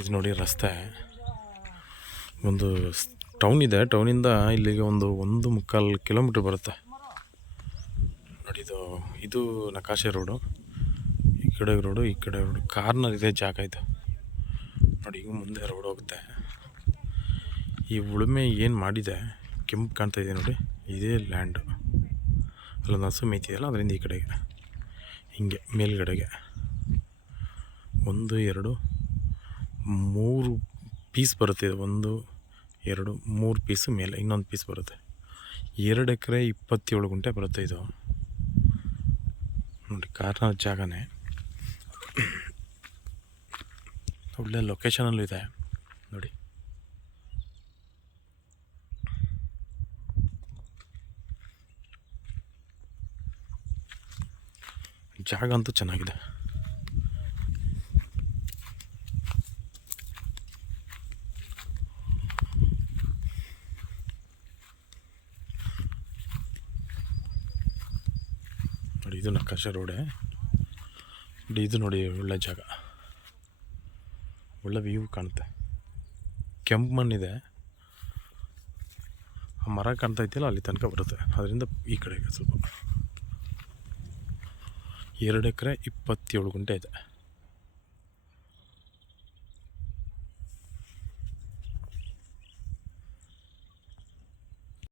ಇದು ನೋಡಿ ರಸ್ತೆ. ಒಂದು ಟೌನ್ ಇದೆ. ಟೌನಿಂದ ಇಲ್ಲಿಗೆ ಒಂದು 1.25 ಕಿಲೋಮೀಟ್ರ್ ಬರುತ್ತೆ ನೋಡಿ. ಇದು ನಕಾಶೆ ರೋಡು. ಈ ಕಡೆ ರೋಡು, ಈ ಕಡೆ ರೋಡು, ಕಾರ್ನರ್ ಇದೆ ಜಾಗ ಇದು ನೋಡಿ. ಈಗ ಮುಂದೆ ರೋಡ್ ಹೋಗುತ್ತೆ. ಈ ಉಳುಮೆ ಏನು ಮಾಡಿದೆ ಕೆಂಪು ಕಾಣ್ತಾ ಇದೆ ನೋಡಿ, ಇದೇ ಲ್ಯಾಂಡು. ಅಲ್ಲೊಂದು ಹಸು ಮೇಯ್ತಿದೆಯಲ್ಲ, ಅದರಿಂದ ಈ ಕಡೆಗೆ ಹಿಂಗೆ ಮೇಲ್ಗಡೆಗೆ 1 2 3 ಪೀಸ್ ಬರುತ್ತೆ. ಇದು 1 2 3 ಪೀಸು ಮೇಲೆ ಇನ್ನೊಂದು ಪೀಸ್ ಬರುತ್ತೆ. 2 ಎಕರೆ 27 ಗುಂಟೆ ಬರುತ್ತೆ ಇದು ನೋಡಿ. ಕಾರ್ನರ್ ಜಾಗನೇ, ಒಳ್ಳೆ ಲೊಕೇಶನಲ್ಲೂ ಇದೆ ನೋಡಿ. ಜಾಗ ಅಂತೂ ಚೆನ್ನಾಗಿದೆ. ನೋಡಿ ಇದು ನಕಾಶೆ ರೋಡೇ. ಇದು ನೋಡಿ ಒಳ್ಳೆ ಜಾಗ, ಒಳ್ಳೆ ವ್ಯೂ ಕಾಣುತ್ತೆ. ಕೆಂಪು ಮಣ್ಣಿದೆ, ಆ ಮರ ಕಾಣ್ತಾ ಇದೆಯಲ್ಲ ಅಲ್ಲಿ ತನಕ ಬರುತ್ತೆ. ಅದರಿಂದ ಈ ಕಡೆಗೆ ಸ್ವಲ್ಪ 2 ಎಕರೆ 27 ಗುಂಟೆ ಇದೆ.